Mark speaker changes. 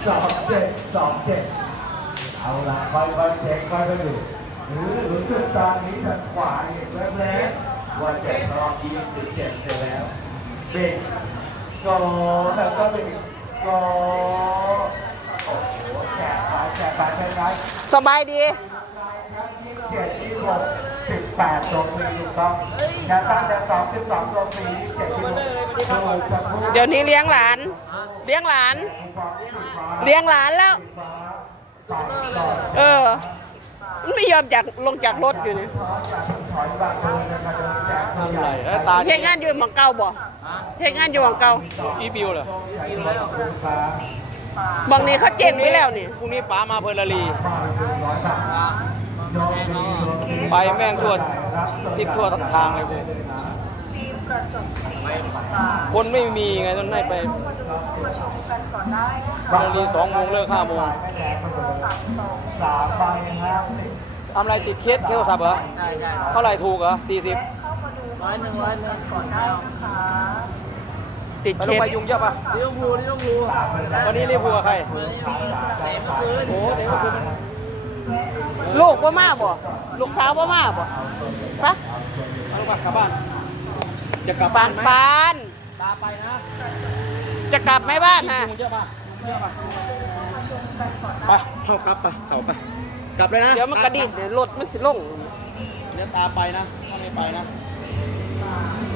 Speaker 1: 27เอาละค่อยๆเช็คค่อยๆดูหรือจุดตอนนี้ทางขวาเห็นแวบๆว่าจะรอบ27เสร็จแล้วเบรกโกแล้วก็เบรกโกโอ้โหแฉไปใช่
Speaker 2: สบายดี
Speaker 1: 18ตรงนี้ถูกต้องนะตั้งแต่12ตรงนี้7กิโล
Speaker 2: เดี๋ยวนี้เลี้ยงหลานเลี้ยงหลานแล้ว เออมันไม่ยอมจากลงจากรถอยู่นี่
Speaker 3: ทำไรแล้วตา
Speaker 2: เฮ็ดงานอยู่หม่องเก่าบ่เฮ็ดงานอยู่หม่องเก่า
Speaker 3: อีบิวเหรอ
Speaker 2: หม่องนี้เขาเจ๊งไปแล้วนี่
Speaker 3: พรุ่งนี้ป๋ามาเพลินลีไปแม่งทั่วทิศทั่วทั้งทางเลยกูคนไม่มีไงต้องให้ไปเพลินลี2 โมงเลิก5 โมงทำอะไรติดเคสโทรศัพท์เหรอเท่าไหร่ถูกเหรอ40
Speaker 4: 100 ก่อนแล้ว
Speaker 2: ติด
Speaker 3: ไป
Speaker 2: เค
Speaker 3: ลง
Speaker 2: ส
Speaker 3: ไปยุงเยอะปะ
Speaker 4: ลิเวอร์พูล
Speaker 3: วันนี้รีบพูลกับใคร
Speaker 4: เตะเมื่อคืน
Speaker 3: โอ้เดี๋ยวคือมัน
Speaker 2: ลูกบ่มาบ่ลูกสาวบ่มาบ่ปะ
Speaker 3: เอาลูกกลับบ้าน จะกลับ
Speaker 2: ปา
Speaker 3: บ้าน
Speaker 2: น
Speaker 3: ไหม
Speaker 2: ปาน
Speaker 3: ตาไปนะ
Speaker 2: จะกลับไหมบ้านฮะ
Speaker 3: ยุงเยอะปะเยอะปะไปเข้ากลับไปต่อไปกลับเลยนะ
Speaker 2: เดี๋ยวมันกระดิ่งเดี๋ยวรถมันสิลง
Speaker 3: เดี๋ยวตาไปนะถ้าไม่ไปนะ